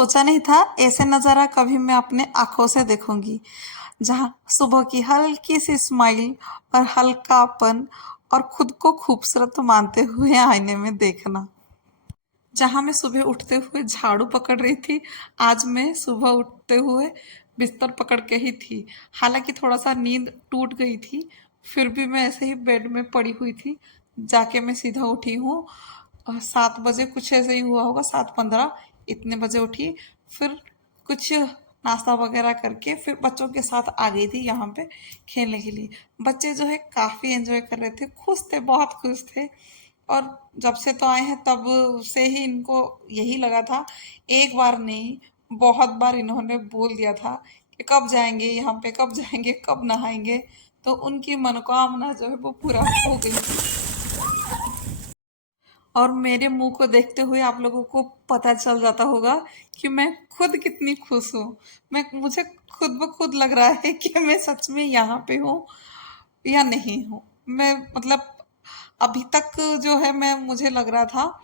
सोचा नहीं था ऐसे नज़ारा कभी मैं अपने आंखों से देखूंगी, जहाँ सुबह की हल्की सी स्माइल और हल्कापन और खुद को खूबसूरत मानते हुए आईने में देखना। जहाँ मैं सुबह उठते हुए झाड़ू पकड़ रही थी, आज मैं सुबह उठते हुए बिस्तर पकड़ के ही थी। हालांकि थोड़ा सा नींद टूट गई थी, फिर भी मैं ऐसे ही बेड में पड़ी हुई थी। जाके मैं सीधा उठी हूँ 7 बजे, कुछ ऐसे ही हुआ होगा, 7:15 इतने बजे उठी। फिर कुछ नाश्ता वगैरह करके फिर बच्चों के साथ आ गई थी यहाँ पे खेलने के लिए। बच्चे जो है काफ़ी एंजॉय कर रहे थे, खुश थे, बहुत खुश थे। और जब से तो आए हैं तब से ही इनको यही लगा था, एक बार नहीं बहुत बार इन्होंने बोल दिया था कि कब जाएंगे यहाँ पे, कब जाएंगे, कब नहाएंगे। तो उनकी मनोकामना जो है वो पूरा हो गई थी। और मेरे मुंह को देखते हुए आप लोगों को पता चल जाता होगा कि मैं खुद कितनी खुश हूँ। मुझे खुद ब खुद लग रहा है कि मैं सच में यहाँ पे हूँ या नहीं हूँ। मैं मतलब अभी तक जो है मैं मुझे लग रहा था,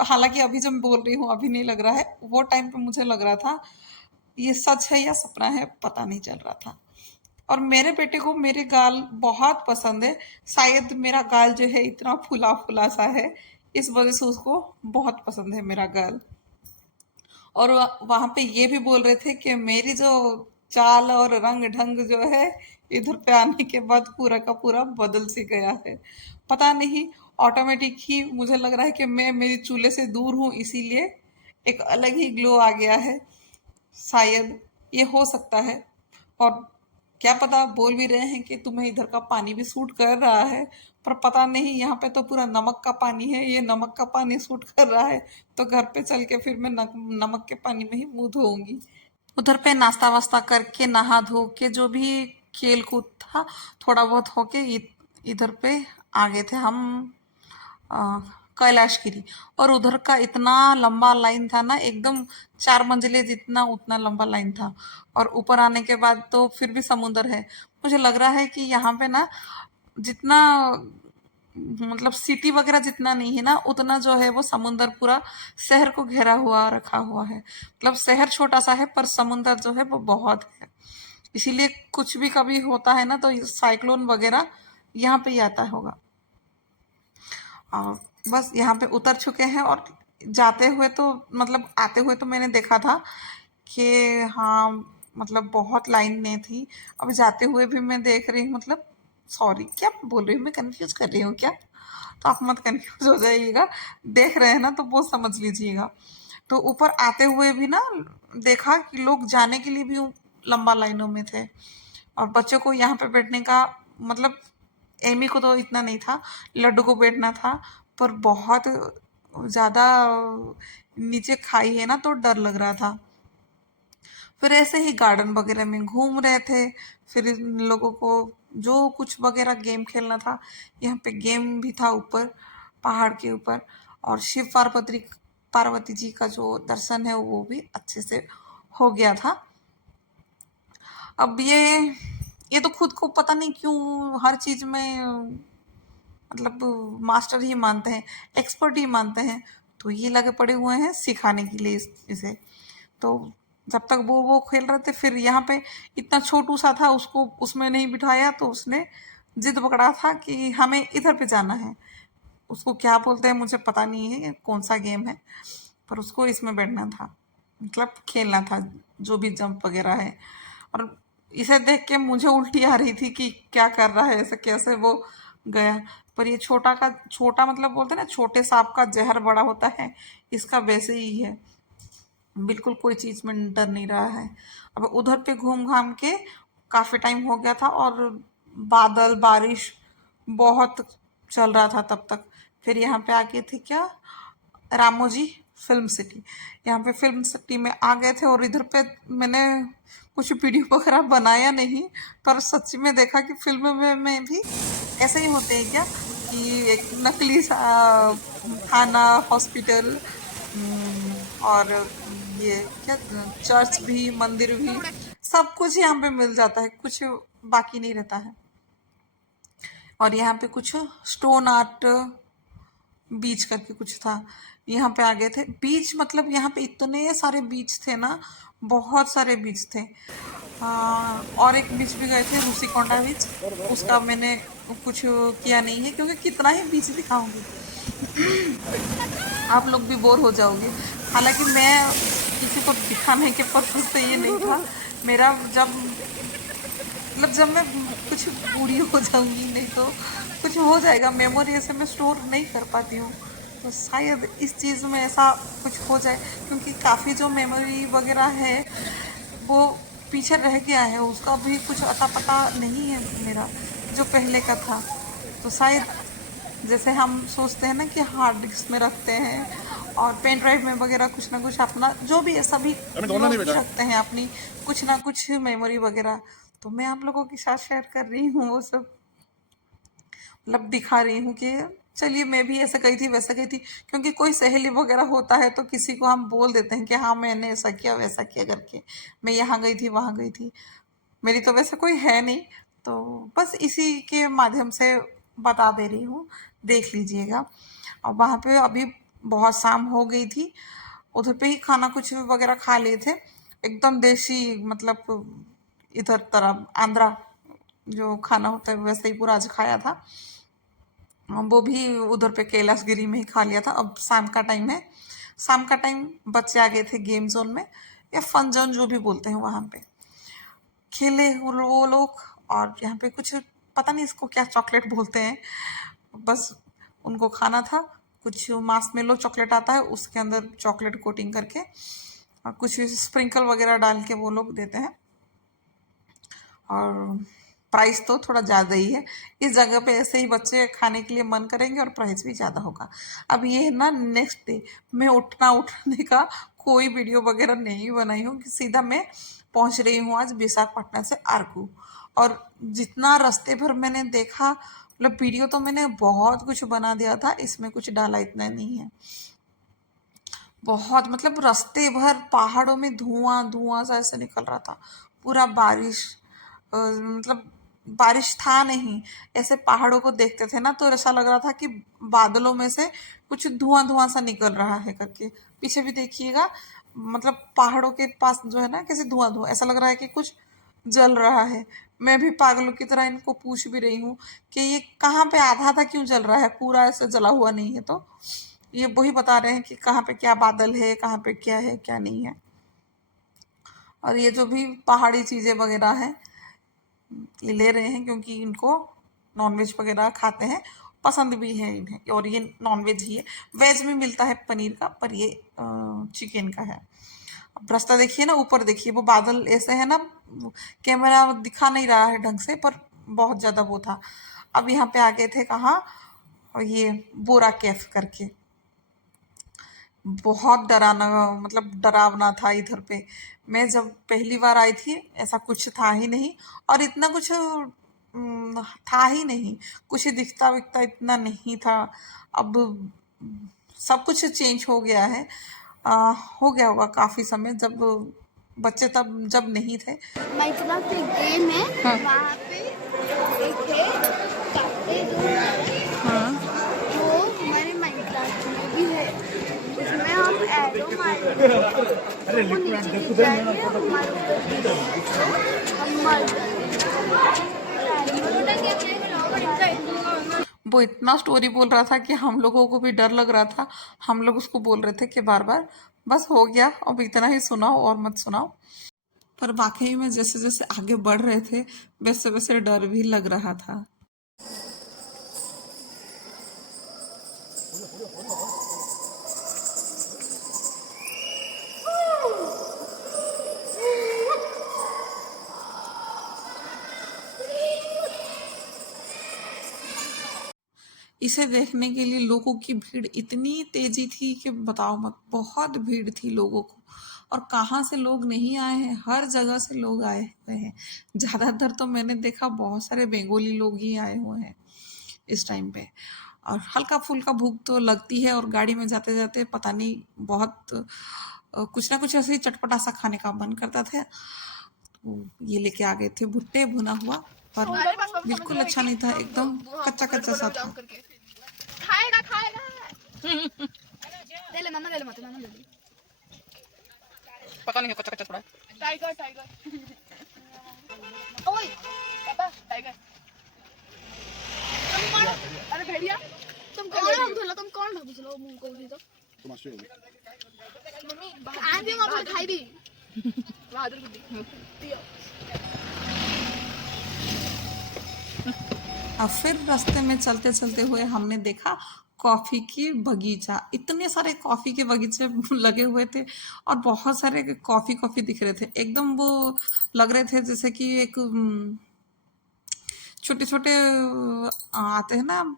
हालांकि अभी जब मैं बोल रही हूँ अभी नहीं लग रहा है, वो टाइम पे मुझे लग रहा था ये सच है या सपना है, पता नहीं चल रहा था। और मेरे बेटे को मेरे गाल बहुत पसंद है। शायद मेरा गाल जो है इतना फूला फूला सा है, इस वजह से उसको बहुत पसंद है मेरा गाल। और वहां पे ये भी बोल रहे थे कि मेरी जो चाल और रंग ढंग जो है इधर पे आने के बाद पूरा का पूरा बदल सी गया है। पता नहीं, ऑटोमेटिक ही मुझे लग रहा है कि मैं मेरी चूल्हे से दूर हूँ, इसीलिए एक अलग ही ग्लो आ गया है। शायद ये हो सकता है। और क्या पता, बोल भी रहे हैं कि तुम्हें इधर का पानी भी सूट कर रहा है, पर पता नहीं, यहाँ पे तो पूरा नमक का पानी है, ये नमक का पानी सूट कर रहा है तो घर पे चल के फिर मैं नमक के पानी में ही मुंह धोऊंगी। उधर पे नाश्ता वास्ता करके नहा धो के जो भी खेल कूद था थोड़ा बहुत होके इधर पे आ गए थे हम अ, कैलाशगिरी। और उधर का इतना लंबा लाइन था ना, एकदम 4 मंजिले जितना उतना लंबा लाइन था। और ऊपर आने के बाद तो फिर भी समुंदर है। मुझे लग रहा है कि यहाँ पे ना जितना मतलब सिटी वगैरह जितना नहीं है ना, उतना जो है वो समुंदर पूरा शहर को घेरा हुआ रखा हुआ है। मतलब शहर छोटा सा है पर समुंदर जो है वो बहुत है। इसीलिए कुछ भी कभी होता है ना तो साइक्लोन वगैरह यहाँ पे ही आता होगा। और बस यहाँ पे उतर चुके हैं। और जाते हुए तो मतलब आते हुए तो मैंने देखा था कि हाँ, मतलब बहुत लाइन में थी। अब जाते हुए भी मैं देख रही हूँ, मतलब सॉरी क्या बोल रही हूँ, मैं कंफ्यूज कर रही हूँ क्या? तो आप मत कंफ्यूज हो जाइएगा, देख रहे हैं ना तो वो समझ लीजिएगा। तो ऊपर आते हुए भी ना देखा कि लोग जाने के लिए भी लंबा लाइनों में थे। और बच्चों को यहाँ पे बैठने का मतलब, एमी को तो इतना नहीं था, लड्डू को बैठना था, पर बहुत ज़्यादा नीचे खाई है ना तो डर लग रहा था। फिर ऐसे ही गार्डन वगैरह में घूम रहे थे। फिर इन लोगों को जो कुछ वगैरह गेम खेलना था, यहाँ पे गेम भी था ऊपर पहाड़ के ऊपर। और शिव पार्वती पार्वती जी का जो दर्शन है वो भी अच्छे से हो गया था। अब ये तो खुद को पता नहीं क्यों हर चीज में मतलब मास्टर ही मानते हैं, एक्सपर्ट ही मानते हैं। तो ये लगे पड़े हुए हैं सिखाने के लिए इसे। तो जब तक वो खेल रहे थे, फिर यहाँ पे इतना छोटू सा था, उसको उसमें नहीं बिठाया तो उसने जिद पकड़ा था कि हमें इधर पे जाना है। उसको क्या बोलते हैं मुझे पता नहीं है कौन सा गेम है, पर उसको इसमें बैठना था, मतलब खेलना था, जो भी जंप वगैरह है। और इसे देख के मुझे उल्टी आ रही थी कि क्या कर रहा है, ऐसे कैसे वो गया। पर ये छोटा का छोटा, मतलब बोलते हैं ना छोटे सांप का जहर बड़ा होता है, इसका वैसे ही है, बिल्कुल कोई चीज में डर नहीं रहा है। अब उधर पे घूम घाम के काफी टाइम हो गया था। और बादल बारिश बहुत चल रहा था तब तक। फिर यहाँ पे आ गए थे क्या, रामोजी फिल्म सिटी। यहाँ पे फिल्म सिटी में आ गए थे। और इधर पे मैंने कुछ वीडियो वगैरह बनाया नहीं, पर सच्ची में देखा कि फिल्म में भी ऐसे ही होते हैं क्या, कि एक नकली सा थाना, हॉस्पिटल, और ये क्या, चर्च भी, मंदिर भी, सब कुछ यहाँ पे मिल जाता है, कुछ बाकी नहीं रहता है। और यहाँ पे कुछ स्टोन आर्ट बीच करके कुछ था, यहाँ पे आ गए थे। बीच मतलब यहाँ पे इतने सारे बीच थे ना, बहुत सारे बीच थे। और एक बीच भी गए थे, रूसीकोंडा बीच। उसका मैंने कुछ किया नहीं है, क्योंकि कितना ही बीच दिखाऊंगी, आप लोग भी बोर हो जाओगे। हालांकि मैं किसी को दिखाने के पर्पज से ये नहीं था मेरा। जब मतलब जब मैं कुछ बूढ़ी हो जाऊंगी, नहीं तो कुछ हो जाएगा, मेमोरी ऐसे मैं स्टोर नहीं कर पाती हूँ, तो शायद इस चीज़ में ऐसा कुछ हो जाए, क्योंकि काफ़ी जो मेमोरी वगैरह है वो पीछे रह गया है, उसका भी कुछ अता पता नहीं है मेरा, जो पहले का था। तो शायद जैसे हम सोचते हैं ना कि हार्ड डिस्क में रखते हैं और पेन ड्राइव में वगैरह कुछ ना कुछ अपना जो भी है, सभी लोग ही रखते हैं अपनी कुछ ना कुछ मेमोरी वगैरह। तो मैं आप लोगों के साथ शेयर कर रही हूँ वो सब, मतलब दिखा रही हूँ कि चलिए मैं भी ऐसा गई थी वैसा गई थी, क्योंकि कोई सहेली वगैरह होता है तो किसी को हम बोल देते हैं कि हाँ मैंने ऐसा किया वैसा किया करके, मैं यहाँ गई थी वहाँ गई थी। मेरी तो वैसे कोई है नहीं, तो बस इसी के माध्यम से बता दे रही हूँ, देख लीजिएगा। और वहाँ पे अभी बहुत शाम हो गई थी, उधर पे ही खाना कुछ वगैरह खा लिए थे, एकदम देसी, मतलब इधर तरफ आंध्रा जो खाना होता है वैसे ही पूरा आज खाया था। वो भी उधर पे कैलाशगिरी में ही खा लिया था। अब शाम का टाइम है, शाम का टाइम बच्चे आ गए थे गेम जोन में, या फन जोन जो भी बोलते हैं, वहाँ पे खेले वो लोग। और यहाँ पे कुछ पता नहीं इसको क्या चॉकलेट बोलते हैं, बस उनको खाना था। कुछ मार्शमेलो चॉकलेट आता है, उसके अंदर चॉकलेट कोटिंग करके और कुछ स्प्रिंकल वगैरह डाल के वो लोग देते हैं। और प्राइस तो थोड़ा ज़्यादा ही है, इस जगह पे ऐसे ही बच्चे खाने के लिए मन करेंगे और प्राइस भी ज़्यादा होगा। अब ये है ना नेक्स्ट डे, मैं उठने का कोई वीडियो वगैरह नहीं बनाई हूँ, कि सीधा मैं पहुँच रही हूँ आज विशाखापट्टनम से अरकू। और जितना रास्ते भर मैंने देखा, मतलब वीडियो तो मैंने बहुत कुछ बना दिया था, इसमें कुछ डाला इतना नहीं है। बहुत मतलब रास्ते भर पहाड़ों में धुआं धुआं सा ऐसे निकल रहा था, पूरा बारिश। मतलब बारिश था नहीं, ऐसे पहाड़ों को देखते थे ना तो ऐसा लग रहा था कि बादलों में से कुछ धुआं धुआं सा निकल रहा है करके। पीछे भी देखिएगा, मतलब पहाड़ों के पास जो है ना, कैसे धुआं धुआं ऐसा लग रहा है कि कुछ जल रहा है। मैं भी पागलों की तरह इनको पूछ भी रही हूँ कि ये कहाँ पे आधा आधा क्यों जल रहा है, पूरा ऐसे जला हुआ नहीं है। तो ये वही बता रहे हैं कि कहाँ पे क्या बादल है, कहाँ पे क्या है क्या नहीं है। और ये जो भी पहाड़ी चीज़ें वगैरह हैं ये ले रहे हैं, क्योंकि इनको नॉनवेज वगैरह खाते हैं, पसंद भी है इन्हें, और ये नॉनवेज ही है। वेज में मिलता है पनीर का, पर ये चिकन का है। अब रास्ता देखिए ना, ऊपर देखिए वो बादल ऐसे है ना, कैमरा दिखा नहीं रहा है ढंग से, पर बहुत ज़्यादा वो था। अब यहाँ पे आ गए थे कहाँ, और ये बोरा कैफ करके, बहुत डराना, मतलब डरावना था इधर पे। मैं जब पहली बार आई थी ऐसा कुछ था ही नहीं, और इतना कुछ था ही नहीं, कुछ दिखता विखता इतना नहीं था। अब सब कुछ चेंज हो गया है। हो गया होगा काफ़ी समय, जब बच्चे तब जब नहीं थे। माइनक्राफ्ट एक गेम है, हाँ वहाँ पे एक है काफे जो है हाँ। वो हमारे माइनक्राफ्ट में भी है। उसमें हम एरो मारेंगे तो वो नीचे गिर जाएंगे, हमारे ऊपर गिरेंगे तो हम मर जाएंगे। वो इतना स्टोरी बोल रहा था कि हम लोगों को भी डर लग रहा था। हम लोग उसको बोल रहे थे कि बार बार बस हो गया, अब इतना ही सुनाओ और मत सुनाओ। पर वाकई में जैसे जैसे आगे बढ़ रहे थे, वैसे वैसे डर भी लग रहा था। इसे देखने के लिए लोगों की भीड़ इतनी तेजी थी कि बताओ मत, बहुत भीड़ थी लोगों को। और कहाँ से लोग नहीं आए हैं, हर जगह से लोग आए हुए हैं। ज़्यादातर तो मैंने देखा बहुत सारे बंगाली लोग ही आए हुए हैं इस टाइम पे। और हल्का फुल्का भूख तो लगती है, और गाड़ी में जाते जाते पता नहीं बहुत कुछ ना कुछ ऐसे ही चटपटा सा खाने का मन करता था। तो ये लेके आ गए थे भुट्टे भुना हुआ, पर बिल्कुल अच्छा नहीं था, एकदम कच्चा कच्चा सा था। खाएगा खाएगा ले ले मामा, ले ले मामा, ले ले। पता नहीं कच्चा कच्चा थोड़ा टाइगर टाइगर। ओए पापा टाइगर। तुम कौन? अरे भेड़िया तुम कौन हो? तुम कौन हो? चलो मुंह को भी तो तुम अच्छे हो मम्मी आज भी मामा खाई भी बहादुर बुद्धि। और फिर रास्ते में चलते चलते हुए हमने देखा कॉफी की बगीचा। इतने सारे कॉफी के बगीचे लगे हुए थे और बहुत सारे कॉफी कॉफी दिख रहे थे। एकदम वो लग रहे थे जैसे कि एक छोटे छोटे आते हैं ना,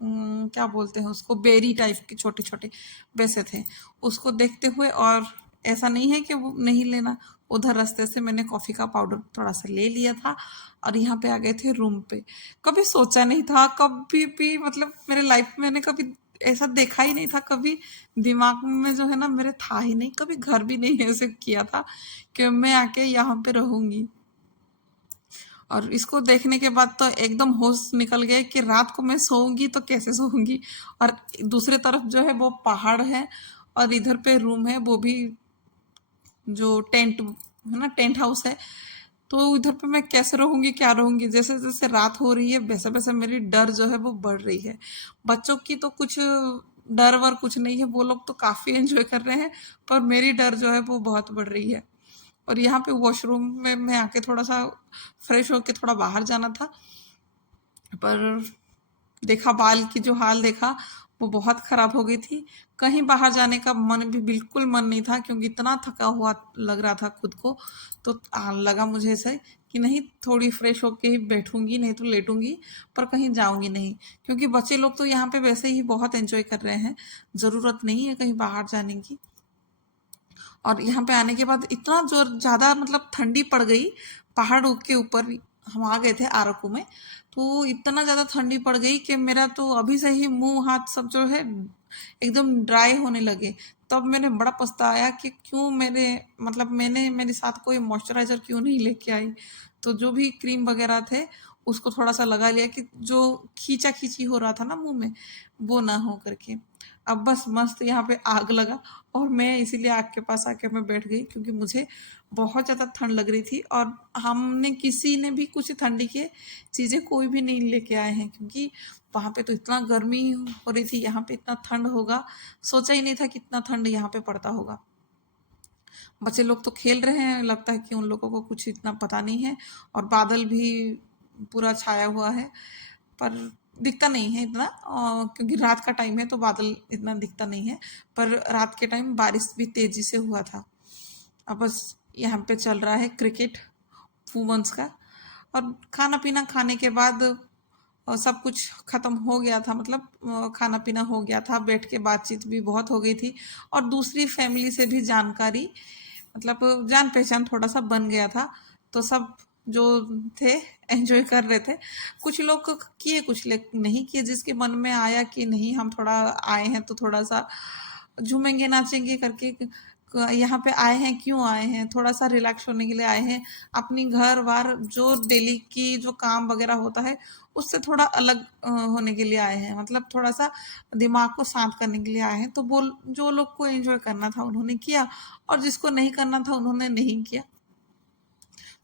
क्या बोलते हैं उसको, बेरी टाइप के छोटे छोटे वैसे थे। उसको देखते हुए, और ऐसा नहीं है कि वो नहीं लेना, उधर रास्ते से मैंने कॉफ़ी का पाउडर थोड़ा सा ले लिया था और यहाँ पे आ गए थे रूम पे। कभी सोचा नहीं था, कभी भी मतलब मेरे लाइफ में मैंने कभी ऐसा देखा ही नहीं था, कभी दिमाग में जो है ना मेरे था ही नहीं, कभी घर भी नहीं ऐसे किया था कि मैं आके यहाँ पे रहूंगी। और इसको देखने के बाद तो एकदम होश निकल गए कि रात को मैं सोऊंगी तो कैसे सोऊंगी। और दूसरी तरफ जो है वो पहाड़ है और इधर पे रूम है, वो भी जो टेंट है ना, टेंट हाउस है। तो इधर पे मैं कैसे रहूंगी, क्या रहूंगी। जैसे जैसे रात हो रही है वैसे वैसे मेरी डर जो है वो बढ़ रही है। बच्चों की तो कुछ डर वर कुछ नहीं है, वो लोग तो काफी एंजॉय कर रहे हैं, पर मेरी डर जो है वो बहुत बढ़ रही है। और यहाँ पे वॉशरूम में मैं आके थोड़ा सा फ्रेश होके थोड़ा बाहर जाना था, पर देखा बाल की जो हाल देखा वो बहुत खराब हो गई थी। कहीं बाहर जाने का मन भी बिल्कुल मन नहीं था, क्योंकि इतना थका हुआ लग रहा था खुद को। तो लगा मुझे ऐसे कि नहीं, थोड़ी फ्रेश होके ही बैठूंगी, नहीं तो लेटूंगी, पर कहीं जाऊंगी नहीं। क्योंकि बच्चे लोग तो यहाँ पे वैसे ही बहुत एंजॉय कर रहे हैं, ज़रूरत नहीं है कहीं बाहर जाने की। और यहाँ पे आने के बाद इतना जोर ज़्यादा मतलब ठंडी पड़ गई। पहाड़ के ऊपर हम आ गए थे आरकू में, तो इतना ज़्यादा ठंडी पड़ गई कि मेरा तो अभी से ही मुंह हाथ सब जो है एकदम ड्राई होने लगे। तब मैंने बड़ा पछताया कि क्यों मैंने मेरे साथ कोई मॉइस्चराइज़र क्यों नहीं लेके आई। तो जो भी क्रीम वगैरह थे उसको थोड़ा सा लगा लिया कि जो खींचा खींची हो रहा था ना मुंह में, वो ना हो करके। अब बस मस्त यहाँ पे आग लगा और मैं इसीलिए आग के पास आके मैं बैठ गई, क्योंकि मुझे बहुत ज़्यादा ठंड लग रही थी। और हमने किसी ने भी कुछ ठंडी के चीज़ें कोई भी नहीं लेके आए हैं, क्योंकि वहाँ पे तो इतना गर्मी हो रही थी, यहाँ पे इतना ठंड होगा सोचा ही नहीं था कि इतना ठंड यहाँ पे पड़ता होगा। बच्चे लोग तो खेल रहे हैं, लगता है कि उन लोगों को कुछ इतना पता नहीं है। और बादल भी पूरा छाया हुआ है, पर दिखता नहीं है इतना, क्योंकि रात का टाइम है तो बादल इतना दिखता नहीं है। पर रात के टाइम बारिश भी तेजी से हुआ था। अब बस यहाँ पे चल रहा है क्रिकेट वुमेन्स का। और खाना पीना खाने के बाद सब कुछ ख़त्म हो गया था, मतलब खाना पीना हो गया था, बैठ के बातचीत भी बहुत हो गई थी। और दूसरी फैमिली से भी जानकारी, मतलब जान पहचान थोड़ा सा बन गया था। तो सब जो थे एंजॉय कर रहे थे। कुछ लोग किए, कुछ लोग नहीं किए। जिसके मन में आया कि नहीं हम थोड़ा आए हैं तो थोड़ा सा झूमेंगे नाचेंगे करके यहाँ पे आए हैं, क्यों आए हैं, थोड़ा सा रिलैक्स होने के लिए आए हैं। अपनी घर बार जो डेली की जो काम वगैरह होता है उससे थोड़ा अलग होने के लिए आए हैं, मतलब थोड़ा सा दिमाग को शांत करने के लिए आए हैं। तो वो जो लोग को एंजॉय करना था उन्होंने किया, और जिसको नहीं करना था उन्होंने नहीं किया।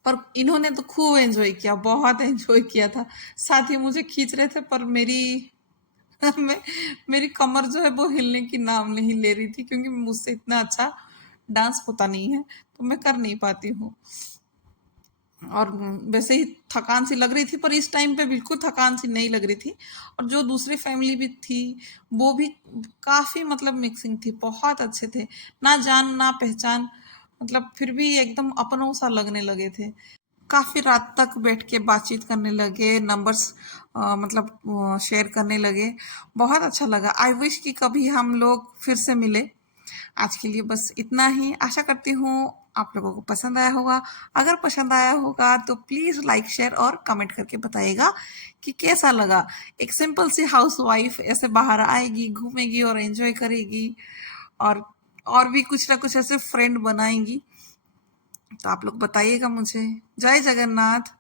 पर इन्होंने तो खूब एंजॉय किया, बहुत एंजॉय किया था। साथ ही मुझे खींच रहे थे, पर मेरी कमर जो है वो हिलने की नाम नहीं ले रही थी, क्योंकि मुझसे इतना अच्छा डांस होता नहीं है, तो मैं कर नहीं पाती हूँ। और वैसे ही थकान सी लग रही थी, पर इस टाइम पे बिल्कुल थकान सी नहीं लग रही थी। और जो दूसरी फैमिली भी थी वो भी काफ़ी मतलब मिक्सिंग थी, बहुत अच्छे थे, ना जान ना पहचान, मतलब फिर भी एकदम अपनों सा लगने लगे थे। काफ़ी रात तक बैठ के बातचीत करने लगे, नंबर्स मतलब शेयर करने लगे। बहुत अच्छा लगा। आई विश कि कभी हम लोग फिर से मिले। आज के लिए बस इतना ही। आशा करती हूँ आप लोगों को पसंद आया होगा। अगर पसंद आया होगा तो प्लीज़ लाइक शेयर और कमेंट करके बताइएगा कि कैसा लगा। एक सिंपल सी हाउसवाइफ ऐसे बाहर आएगी, घूमेगी और एंजॉय करेगी, और और भी कुछ ना कुछ ऐसे फ्रेंड बनाएंगी। तो आप लोग बताइएगा मुझे। जय जगन्नाथ।